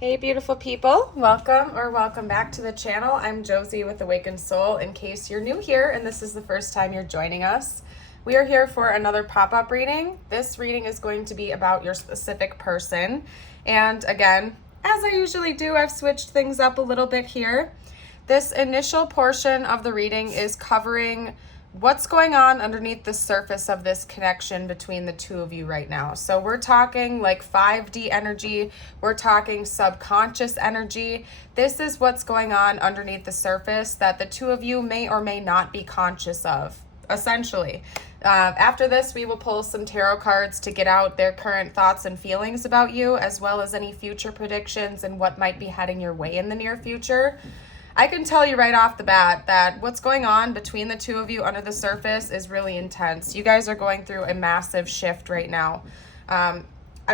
Hey beautiful people, welcome back to the channel. I'm Josie with Awakened Soul. In case you're new here and this is the first time you're joining us, we are here for another pop-up reading. This reading is going to be about your specific person. And again, as I usually do, I've switched things up a little bit here. This initial portion of the reading is covering what's going on underneath the surface of this connection between the two of you right now. So we're talking like 5D energy, we're talking subconscious energy. This is what's going on underneath the surface that the two of you may or may not be conscious of, essentially. After this, we will pull some tarot cards to get out their current thoughts and feelings about you, as well as any future predictions and what might be heading your way in the near future. I can tell you right off the bat that what's going on between the two of you under the surface is really intense. You guys are going through a massive shift right now. I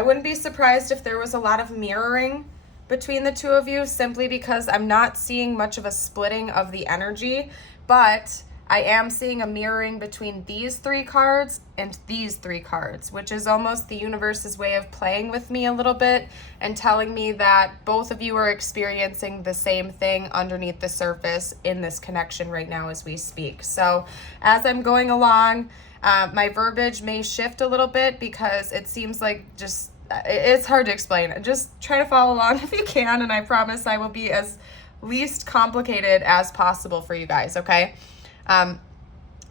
wouldn't be surprised if there was a lot of mirroring between the two of you, simply because I'm not seeing much of a splitting of the energy, but I am seeing a mirroring between these three cards and these three cards, which is almost the universe's way of playing with me a little bit and telling me that both of you are experiencing the same thing underneath the surface in this connection right now as we speak. So as I'm going along, my verbiage may shift a little bit because it seems like it's hard to explain. Just try to follow along if you can, and I promise I will be as least complicated as possible for you guys, okay?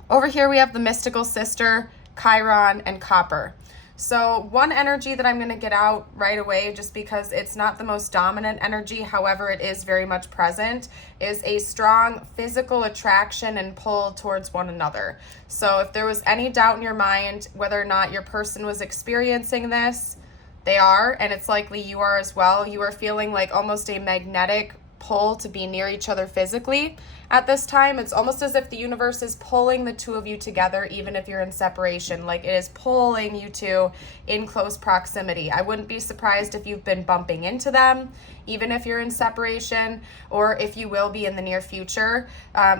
Over here we have the mystical sister, Chiron, and Copper. So one energy that I'm going to get out right away, just because it's not the most dominant energy, however it is very much present, is a strong physical attraction and pull towards one another. So if there was any doubt in your mind whether or not your person was experiencing this, they are, and it's likely you are as well. You are feeling like almost a magnetic pull to be near each other physically at this time. It's almost as if the universe is pulling the two of you together, even if you're in separation. Like, it is pulling you two in close proximity. I wouldn't be surprised if you've been bumping into them, even if you're in separation, or if you will be in the near future.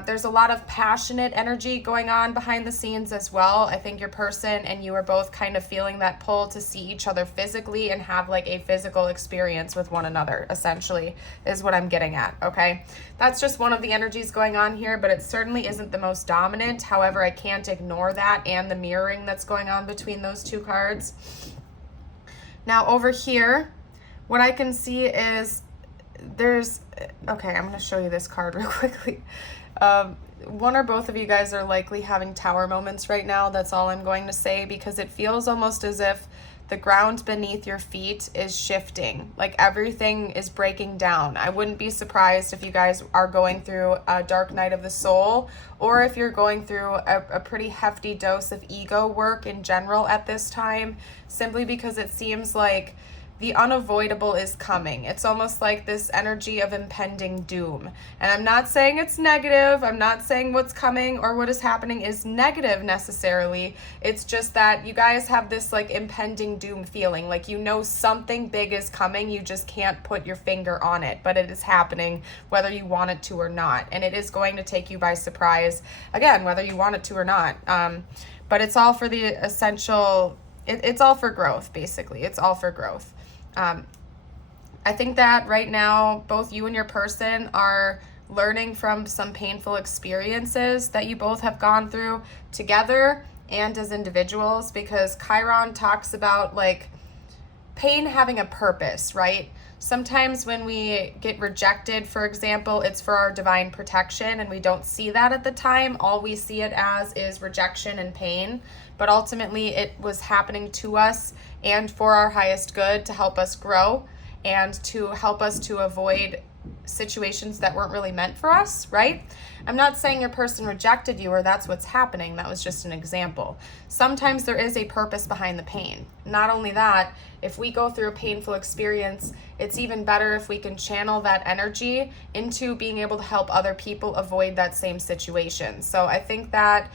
There's a lot of passionate energy going on behind the scenes as well. I think your person and you are both kind of feeling that pull to see each other physically and have like a physical experience with one another, essentially, is what I'm getting at, okay? That's just one of the energies going on here, but it certainly isn't the most dominant. However, I can't ignore that and the mirroring that's going on between those two cards. Now over here, what I can see is I'm going to show you this card real quickly. One or both of you guys are likely having tower moments right now. That's all I'm going to say, because it feels almost as if the ground beneath your feet is shifting, like everything is breaking down. I wouldn't be surprised if you guys are going through a dark night of the soul, or if you're going through a pretty hefty dose of ego work in general at this time, simply because it seems like the unavoidable is coming. It's almost like this energy of impending doom. And I'm not saying it's negative. I'm not saying what's coming or what is happening is negative necessarily. It's just that you guys have this like impending doom feeling, like you know something big is coming. You just can't put your finger on it, but it is happening whether you want it to or not. And it is going to take you by surprise, again, whether you want it to or not. But it's all for the essential, it's all for growth, basically. It's all for growth. I think that right now, both you and your person are learning from some painful experiences that you both have gone through together and as individuals, because Chiron talks about like pain having a purpose, right? Sometimes when we get rejected, for example, it's for our divine protection, and we don't see that at the time. All we see it as is rejection and pain, but ultimately it was happening to us and for our highest good, to help us grow and to help us to avoid situations that weren't really meant for us, right? I'm not saying your person rejected you or that's what's happening. That was just an example. Sometimes there is a purpose behind the pain. Not only that, if we go through a painful experience, it's even better if we can channel that energy into being able to help other people avoid that same situation. So I think that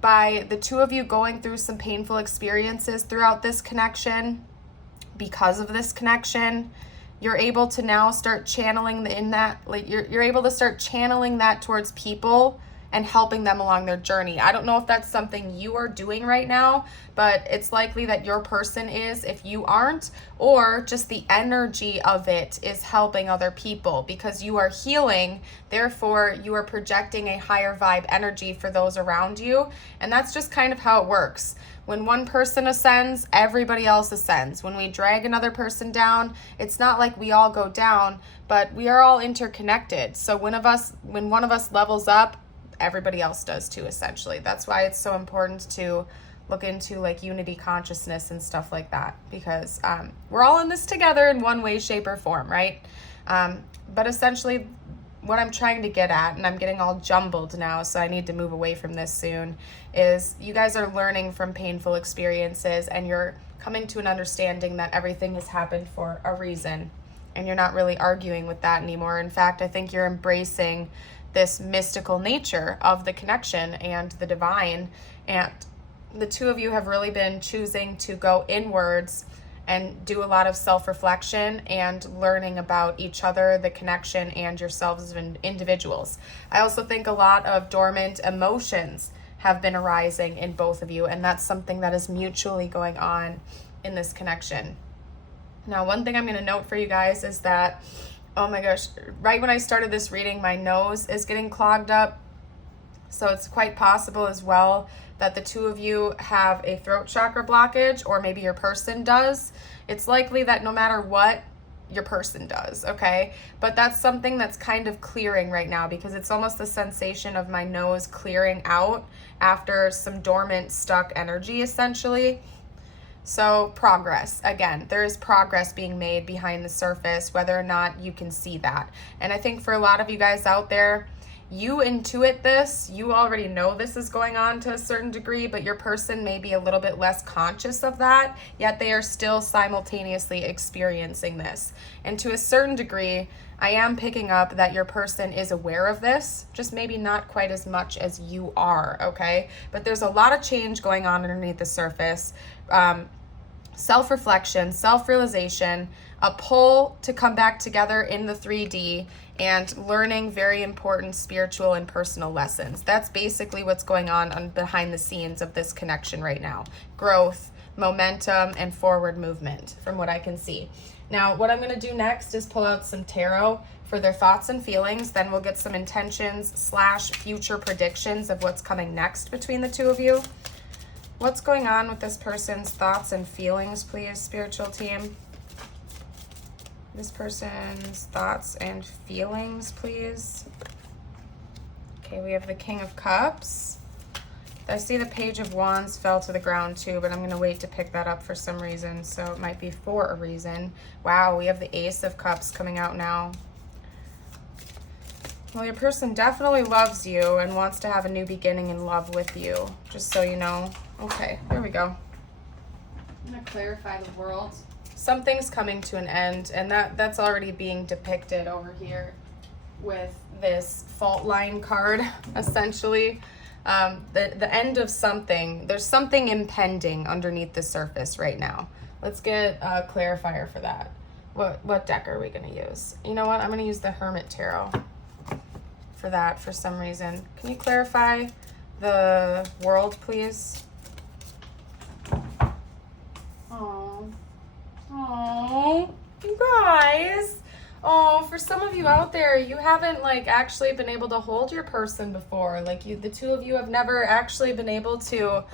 by the two of you going through some painful experiences throughout this connection, because of this connection, you're able to now start channeling you're able to start channeling that towards people and helping them along their journey. I don't know if that's something you are doing right now, but it's likely that your person is if you aren't, or just the energy of it is helping other people because you are healing. Therefore, you are projecting a higher vibe energy for those around you. And that's just kind of how it works. When one person ascends, everybody else ascends. When we drag another person down, it's not like we all go down, but we are all interconnected. So when one of us levels up, everybody else does too, essentially. That's why it's so important to look into like unity consciousness and stuff like that, because we're all in this together in one way, shape, or form, right? But essentially, what I'm trying to get at, and I'm getting all jumbled now, so I need to move away from this soon, is you guys are learning from painful experiences and you're coming to an understanding that everything has happened for a reason, and you're not really arguing with that anymore. In fact, I think you're embracing this mystical nature of the connection and the divine, and the two of you have really been choosing to go inwards and do a lot of self-reflection and learning about each other, the connection, and yourselves as individuals. I also think a lot of dormant emotions have been arising in both of you, and that's something that is mutually going on in this connection. Now, one thing I'm going to note for you guys is that, oh my gosh, right when I started this reading, my nose is getting clogged up. So it's quite possible as well that the two of you have a throat chakra blockage, or maybe your person does. It's likely that no matter what, your person does, okay? But that's something that's kind of clearing right now, because it's almost the sensation of my nose clearing out after some dormant, stuck energy, essentially. So progress, again, there is progress being made behind the surface, whether or not you can see that. And I think for a lot of you guys out there, you intuit this, you already know this is going on to a certain degree, but your person may be a little bit less conscious of that, yet they are still simultaneously experiencing this. And to a certain degree, I am picking up that your person is aware of this, just maybe not quite as much as you are, okay? But there's a lot of change going on underneath the surface. Self-reflection, self-realization, a pull to come back together in the 3D, and learning very important spiritual and personal lessons. That's basically what's going on behind the scenes of this connection right now. Growth, momentum, and forward movement from what I can see. Now, what I'm going to do next is pull out some tarot for their thoughts and feelings. Then we'll get some intentions / future predictions of what's coming next between the two of you. What's going on with this person's thoughts and feelings, please, spiritual team? This person's thoughts and feelings, please. Okay, we have the King of Cups. I see the Page of Wands fell to the ground too, but I'm going to wait to pick that up for some reason, so it might be for a reason. Wow, we have the Ace of Cups coming out now. Well, your person definitely loves you and wants to have a new beginning in love with you, just so you know. Okay, here we go. I'm going to clarify the world. Something's coming to an end, and that's already being depicted over here with this fault line card, essentially. The end of something. There's something impending underneath the surface right now. Let's get a clarifier for that. What deck are we going to use? You know what? I'm going to use the Hermit Tarot for that for some reason. Can you clarify the world, please? Oh, you guys. Oh, for some of you out there, you haven't actually been able to hold your person before. The two of you have never actually been able to,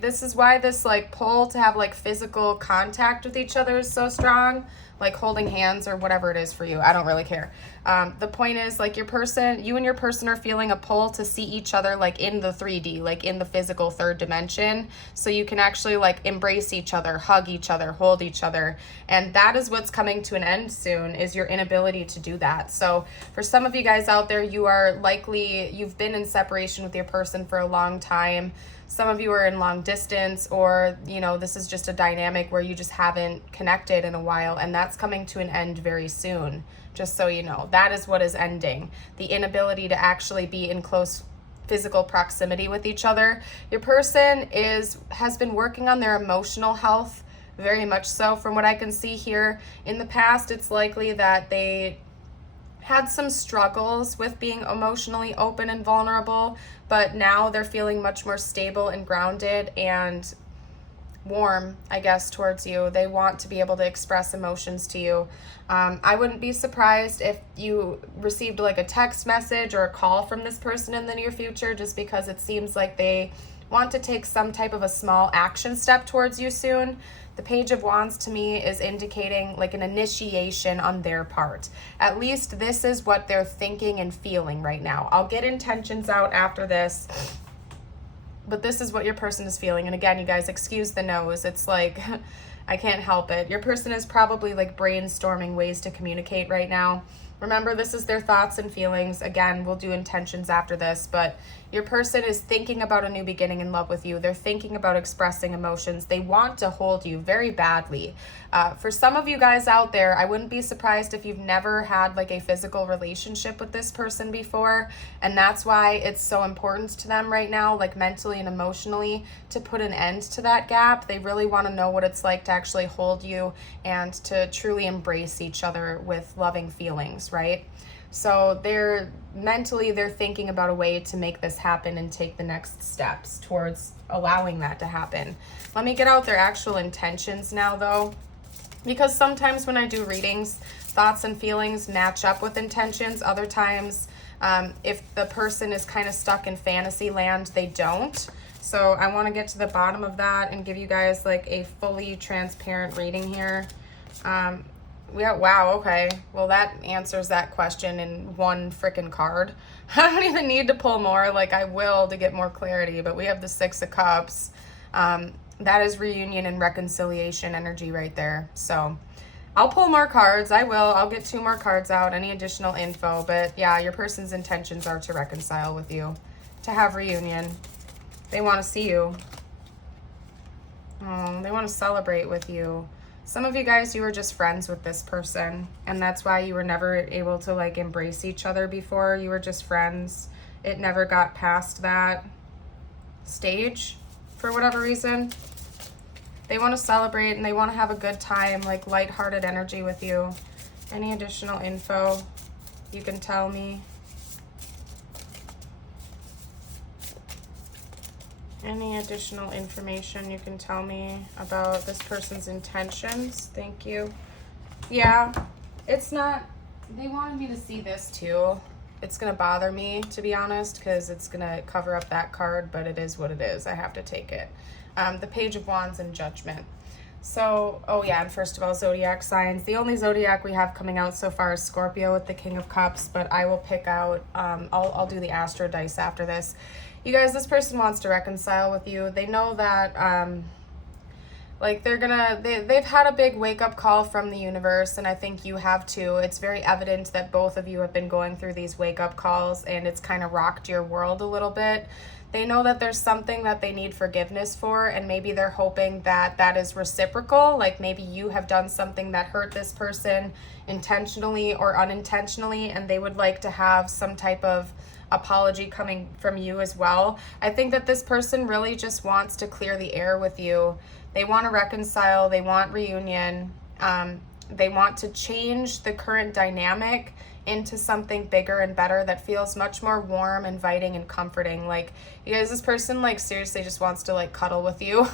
this is why this pull to have physical contact with each other is so strong. Holding hands or whatever it is for you. I don't really care. The point is you and your person are feeling a pull to see each other in the 3D, in the physical third dimension. So you can actually embrace each other, hug each other, hold each other. And that is what's coming to an end soon, is your inability to do that. So for some of you guys out there, you've been in separation with your person for a long time. Some of you are in long distance, or, this is just a dynamic where you just haven't connected in a while, and that's coming to an end very soon, just so you know. That is what is ending. The inability to actually be in close physical proximity with each other. Your person has been working on their emotional health, very much so. From what I can see here, in the past, it's likely that they had some struggles with being emotionally open and vulnerable, but now they're feeling much more stable and grounded and warm, I guess, towards you. They want to be able to express emotions to you. I wouldn't be surprised if you received like a text message or a call from this person in the near future, just because it seems like they want to take some type of a small action step towards you soon. The Page of Wands to me is indicating like an initiation on their part. At least this is what they're thinking and feeling right now. I'll get intentions out after this, but this is what your person is feeling. And again, you guys, excuse the nose. It's like, I can't help it. Your person is probably like brainstorming ways to communicate right now. Remember, this is their thoughts and feelings. Again, we'll do intentions after this, but your person is thinking about a new beginning in love with you. They're thinking about expressing emotions. They want to hold you very badly. For some of you guys out there, I wouldn't be surprised if you've never had like a physical relationship with this person before, and that's why it's so important to them right now, like mentally and emotionally, to put an end to that gap. They really want to know what it's like to actually hold you and to truly embrace each other with loving feelings, right? So they're thinking about a way to make this happen and take the next steps towards allowing that to happen. Let me get out their actual intentions now though, because sometimes when I do readings, thoughts and feelings match up with intentions. Other times, if the person is kind of stuck in fantasy land, they don't. So I want to get to the bottom of that and give you guys like a fully transparent reading here. Wow, okay. Well, that answers that question in one freaking card. I don't even need to pull more. Like, I will to get more clarity, but we have the Six of Cups. That is reunion and reconciliation energy right there. So I'll pull more cards. I will. I'll get 2 more cards out, any additional info. But yeah, your person's intentions are to reconcile with you, to have reunion. They want to see you. Oh, they want to celebrate with you. Some of you guys, you were just friends with this person, and that's why you were never able to like embrace each other before. You were just friends. It never got past that stage for whatever reason. They want to celebrate and they want to have a good time, like lighthearted energy with you. Any additional info you can tell me? Any additional information you can tell me about this person's intentions? Thank you. Yeah, it's not, they wanted me to see this too. It's going to bother me, to be honest, because it's going to cover up that card, but it is what it is. I have to take it. The Page of Wands and Judgment. So, oh yeah, and first of all, zodiac signs. The only zodiac we have coming out so far is Scorpio with the King of Cups, but I will pick out, I'll do the Astro Dice after this. You guys, this person wants to reconcile with you. They know that, like they've had a big wake-up call from the universe, and I think you have too. It's very evident that both of you have been going through these wake-up calls, and it's kind of rocked your world a little bit. They know that there's something that they need forgiveness for, and maybe they're hoping that that is reciprocal. Like maybe you have done something that hurt this person intentionally or unintentionally, and they would like to have some type of apology coming from you as well. I think that this person really just wants to clear the air with you. They want to reconcile. They want reunion. They want to change the current dynamic into something bigger and better that feels much more warm, inviting, and comforting. Like, you guys, this person, like, seriously just wants to, like, cuddle with you.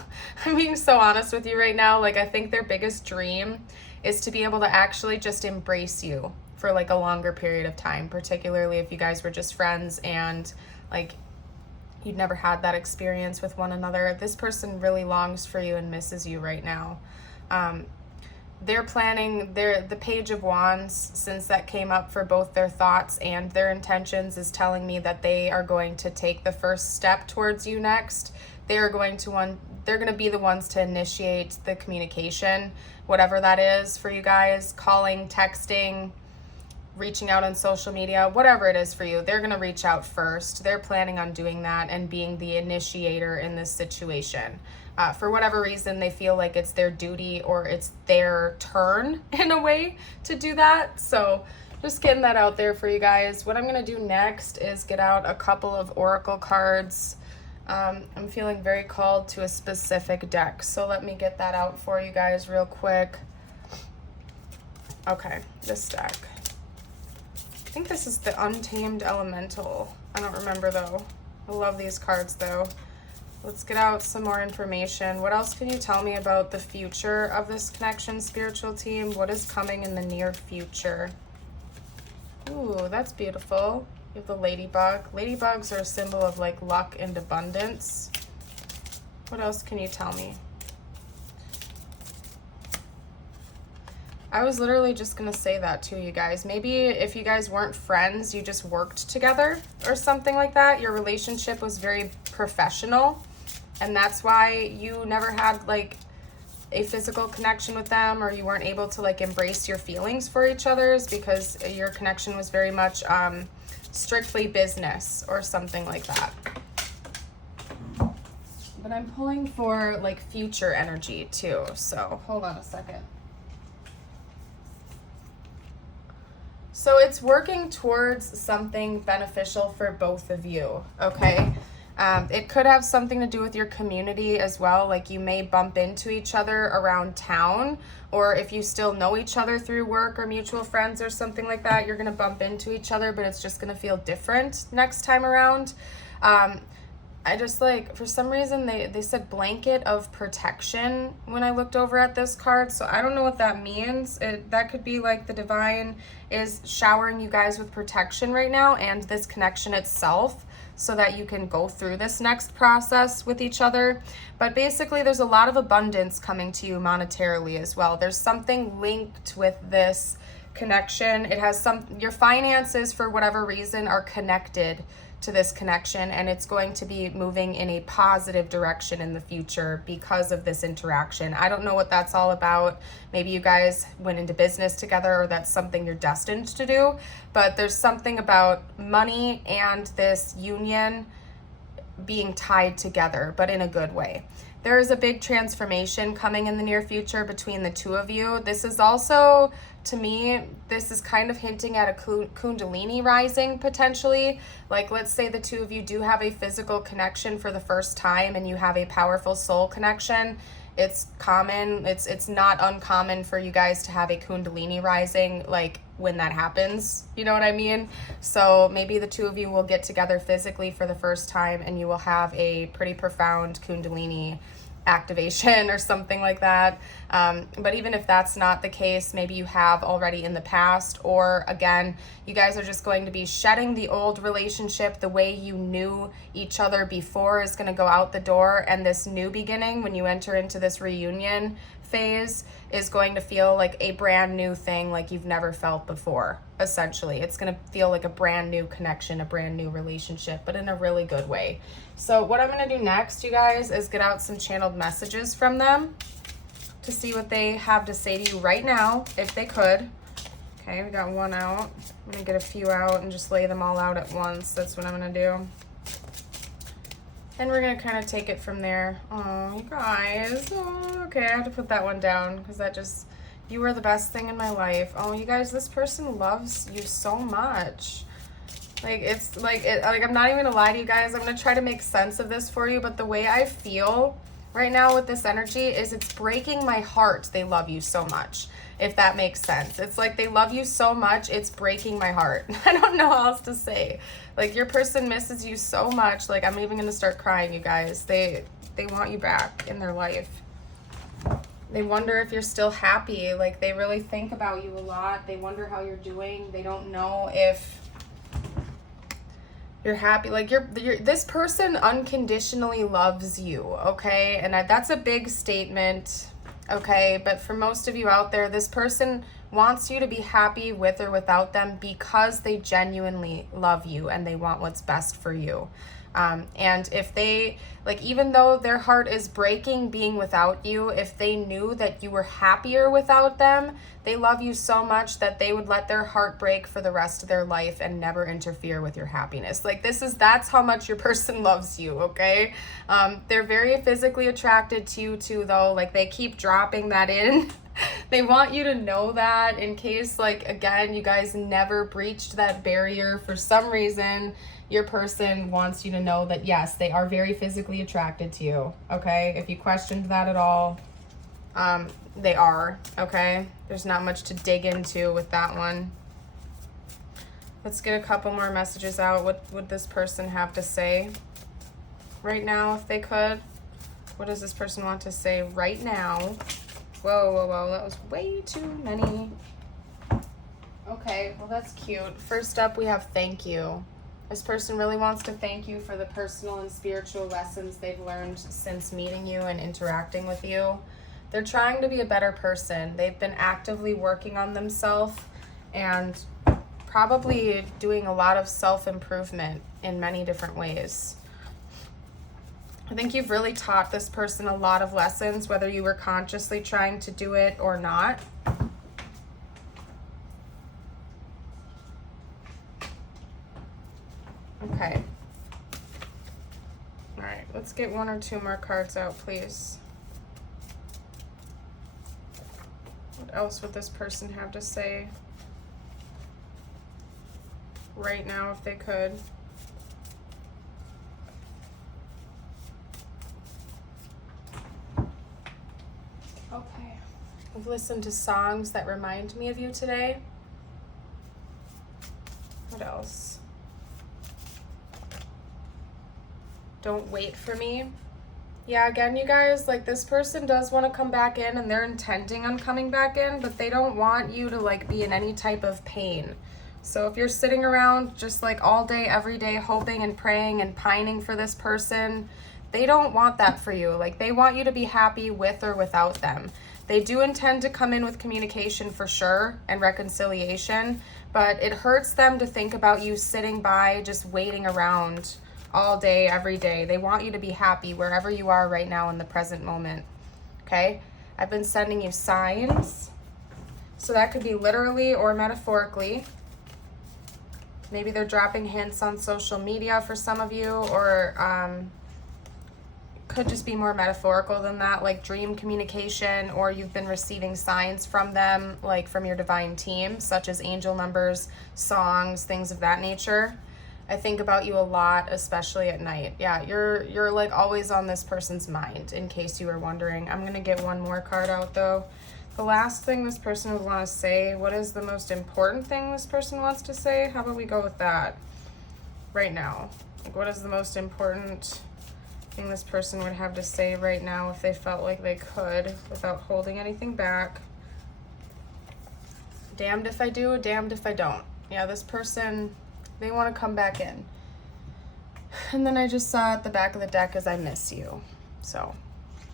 I'm being so honest with you right now. Like, I think their biggest dream is to be able to actually just embrace you for, like, a longer period of time, particularly if you guys were just friends and, like, you'd never had that experience with one another. This person really longs for you and misses you right now. They're planning, the Page of Wands, since that came up for both their thoughts and their intentions, is telling me that they are going to take the first step towards you next. They're going to be the ones to initiate the communication, whatever that is for you guys, calling, texting, reaching out on social media, whatever it is for you. They're going to reach out first. They're planning on doing that and being the initiator in this situation. For whatever reason, they feel like it's their duty or it's their turn in a way to do that. So just getting that out there for you guys. What I'm going to do next is get out a couple of oracle cards. I'm feeling very called to a specific deck. So let me get that out for you guys real quick. Okay, this deck. think this is the Untamed Elemental. I don't remember though. I love these cards though. Let's get out some more information. What else can you tell me about the future of this connection, spiritual team? What is coming in the near future? Ooh, that's beautiful. You have the ladybug. Ladybugs are a symbol of like luck and abundance. What else can you tell me? I was literally just gonna say that to you guys. Maybe if you guys weren't friends, you just worked together or something like that. Your relationship was very professional, and that's why you never had like a physical connection with them, or you weren't able to like embrace your feelings for each other's, because your connection was very much strictly business or something like that. But I'm pulling for like future energy too, so hold on a second. So it's working towards something beneficial for both of you, okay? It could have something to do with your community as well. Like you may bump into each other around town, or if you still know each other through work or mutual friends or something like that, you're gonna bump into each other, but it's just gonna feel different next time around. I just like, for some reason, they said blanket of protection when I looked over at this card. So I don't know what that means. That could be like the divine is showering you guys with protection right now, and this connection itself, so that you can go through this next process with each other. But basically, there's a lot of abundance coming to you monetarily as well. There's something linked with this connection. It has your finances, for whatever reason, are connected to this connection, and it's going to be moving in a positive direction in the future because of this interaction. I don't know what that's all about. Maybe you guys went into business together, or that's something you're destined to do, but there's something about money and this union being tied together, but in a good way. There is a big transformation coming in the near future between the two of you. This is also, to me, this is kind of hinting at a Kundalini Rising potentially. Like, let's say the two of you do have a physical connection for the first time, and you have a powerful soul connection. It's common, it's not uncommon for you guys to have a Kundalini Rising, like when that happens, you know what I mean? So maybe the two of you will get together physically for the first time, and you will have a pretty profound Kundalini activation or something like that. But even if that's not the case, maybe you have already in the past, or again, you guys are just going to be shedding the old relationship. The way you knew each other before is going to go out the door, and this new beginning, when you enter into this reunion phase, is going to feel like a brand new thing, like you've never felt before. Essentially, it's going to feel like a brand new connection, a brand new relationship, but in a really good way. So what I'm going to do next, you guys, is get out some channeled messages from them to see what they have to say to you right now, if they could. Okay, we got one out. I'm going to get a few out and just lay them all out at once. That's what I'm going to do. And we're going to kind of take it from there. Oh, you guys. Oh, okay, I have to put that one down, because that just, you were the best thing in my life. Oh, you guys, this person loves you so much. Like, it's like, I'm not even gonna lie to you guys. I'm gonna try to make sense of this for you, but the way I feel right now with this energy is it's breaking my heart. They love you so much, if that makes sense. It's like they love you so much, it's breaking my heart. I don't know how else to say. Like, your person misses you so much. Like, I'm even gonna start crying, you guys. They want you back in their life. They wonder if you're still happy. Like, they really think about you a lot. They wonder how you're doing. They don't know if you're happy. Like, this person unconditionally loves you, okay? And that's a big statement, okay? But for most of you out there, this person wants you to be happy with or without them, because they genuinely love you and they want what's best for you. And if they, like, even though their heart is breaking being without you, if they knew that you were happier without them, they love you so much that they would let their heart break for the rest of their life and never interfere with your happiness. Like, that's how much your person loves you, okay? They're very physically attracted to you too, though. Like, they keep dropping that in. They want you to know that, in case, like, again, you guys never breached that barrier for some reason. Your person wants you to know that, yes, they are very physically attracted to you, okay? If you questioned that at all, they are, okay? There's not much to dig into with that one. Let's get a couple more messages out. What would this person have to say right now if they could? What does this person want to say right now? Whoa, whoa, whoa, that was way too many. Okay, well that's cute. First up, we have thank you. This person really wants to thank you for the personal and spiritual lessons they've learned since meeting you and interacting with you. They're trying to be a better person. They've been actively working on themselves and probably doing a lot of self-improvement in many different ways. I think you've really taught this person a lot of lessons, whether you were consciously trying to do it or not. Okay. All right, let's get one or two more cards out, please. What else would this person have to say right now if they could? Okay. I've listened to songs that remind me of you today. What else? Don't wait for me. Yeah, again, you guys, like this person does want to come back in and they're intending on coming back in, but they don't want you to like be in any type of pain. So if you're sitting around just like all day, every day, hoping and praying and pining for this person, they don't want that for you. Like they want you to be happy with or without them. They do intend to come in with communication for sure and reconciliation, but it hurts them to think about you sitting by just waiting around all day, every day. They want you to be happy wherever you are right now in the present moment. Okay? I've been sending you signs. So that could be literally or metaphorically. Maybe they're dropping hints on social media for some of you, or could just be more metaphorical than that, like dream communication, or you've been receiving signs from them, like from your divine team, such as angel numbers, songs, things of that nature. I think about you a lot, especially at night. Yeah, you're like always on this person's mind, in case you were wondering. I'm going to get one more card out, though. The last thing this person would want to say, what is the most important thing this person wants to say? How about we go with that right now? Like, what is the most important thing this person would have to say right now if they felt like they could without holding anything back? Damned if I do, damned if I don't. Yeah, this person, they want to come back in. And then I just saw at the back of the deck is I miss you. So,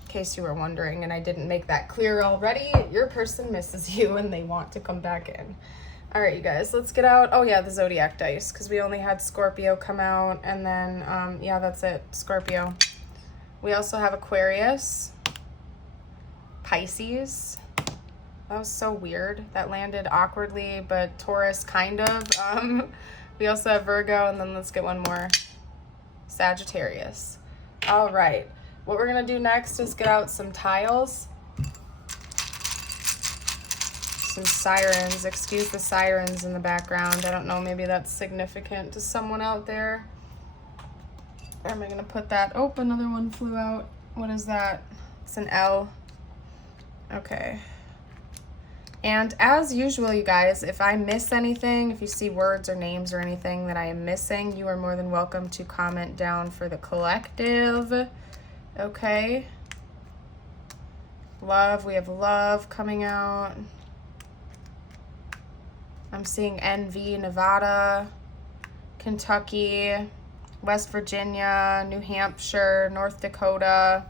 in case you were wondering and I didn't make that clear already, your person misses you and they want to come back in. All right, you guys, let's get out. Oh yeah, the Zodiac dice, because we only had Scorpio come out, and then, yeah, that's it, Scorpio. We also have Aquarius, Pisces. That was so weird. That landed awkwardly, but Taurus kind of. We also have Virgo, and then let's get one more, Sagittarius. All right, what we're gonna do next is get out some tiles. Some sirens. Excuse the sirens in the background. I don't know, maybe that's significant to someone out there. Where am I going to put that? Oh, another one flew out. What is that? It's an L. Okay. And as usual, you guys, if I miss anything, if you see words or names or anything that I am missing, you are more than welcome to comment down for the collective. Okay. Love. We have love coming out. I'm seeing NV, Nevada, Kentucky, West Virginia, New Hampshire, North Dakota.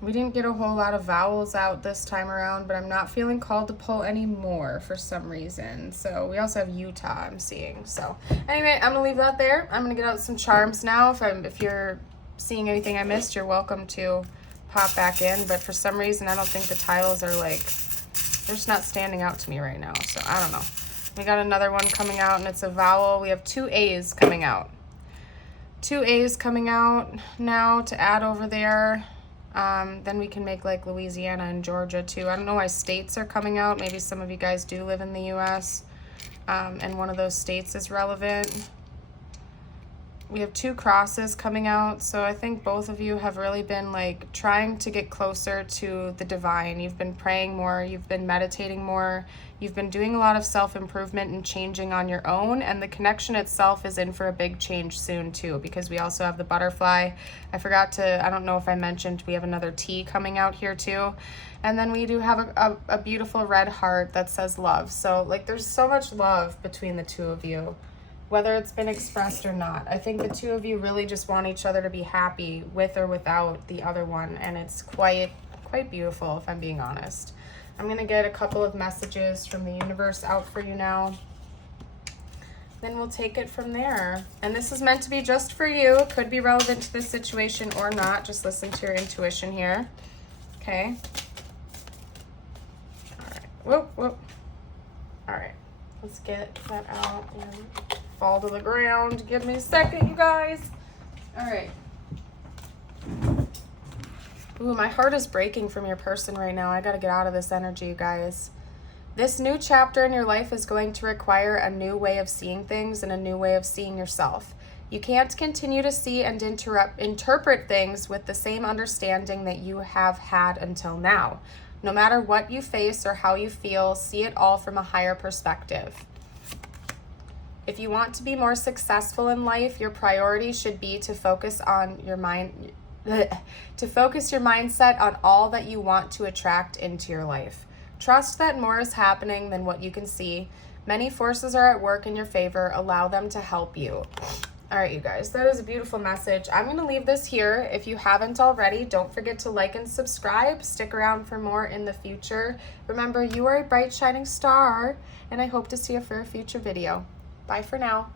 We didn't get a whole lot of vowels out this time around, but I'm not feeling called to pull any more for some reason. So we also have Utah I'm seeing. So anyway, I'm going to leave that there. I'm going to get out some charms now. If you're seeing anything I missed, you're welcome to pop back in. But for some reason, I don't think the tiles are like... they're just not standing out to me right now, so I don't know. We got another one coming out, and it's a vowel. We have 2 A's coming out. 2 A's coming out now to add over there. Then we can make like Louisiana and Georgia too. I don't know why states are coming out. Maybe some of you guys do live in the U.S. And one of those states is relevant. We have 2 crosses coming out, so I think both of you have really been like trying to get closer to the divine. You've been praying more, you've been meditating more, you've been doing a lot of self-improvement and changing on your own, and the connection itself is in for a big change soon too, because we also have the butterfly. I forgot to, I don't know if I mentioned, we have another T coming out here too. And then we do have a beautiful red heart that says love. So like there's so much love between the 2 of you, whether it's been expressed or not. I think the 2 of you really just want each other to be happy with or without the other one, and it's quite beautiful, if I'm being honest. I'm gonna get a couple of messages from the universe out for you now. Then we'll take it from there. And this is meant to be just for you. Could be relevant to this situation or not. Just listen to your intuition here. Okay. All right. Whoop, whoop. All right. Let's get that out and fall to the ground. Give me a second, you guys. All right. Ooh, my heart is breaking from your person right now. I got to get out of this energy, you guys. This new chapter in your life is going to require a new way of seeing things and a new way of seeing yourself. You can't continue to see and interpret things with the same understanding that you have had until now. No matter what you face or how you feel, see it all from a higher perspective. If you want to be more successful in life, your priority should be to focus on your mind, to focus your mindset on all that you want to attract into your life. Trust that more is happening than what you can see. Many forces are at work in your favor. Allow them to help you. All right, you guys, that is a beautiful message. I'm going to leave this here. If you haven't already, don't forget to like and subscribe. Stick around for more in the future. Remember, you are a bright, shining star, and I hope to see you for a future video. Bye for now.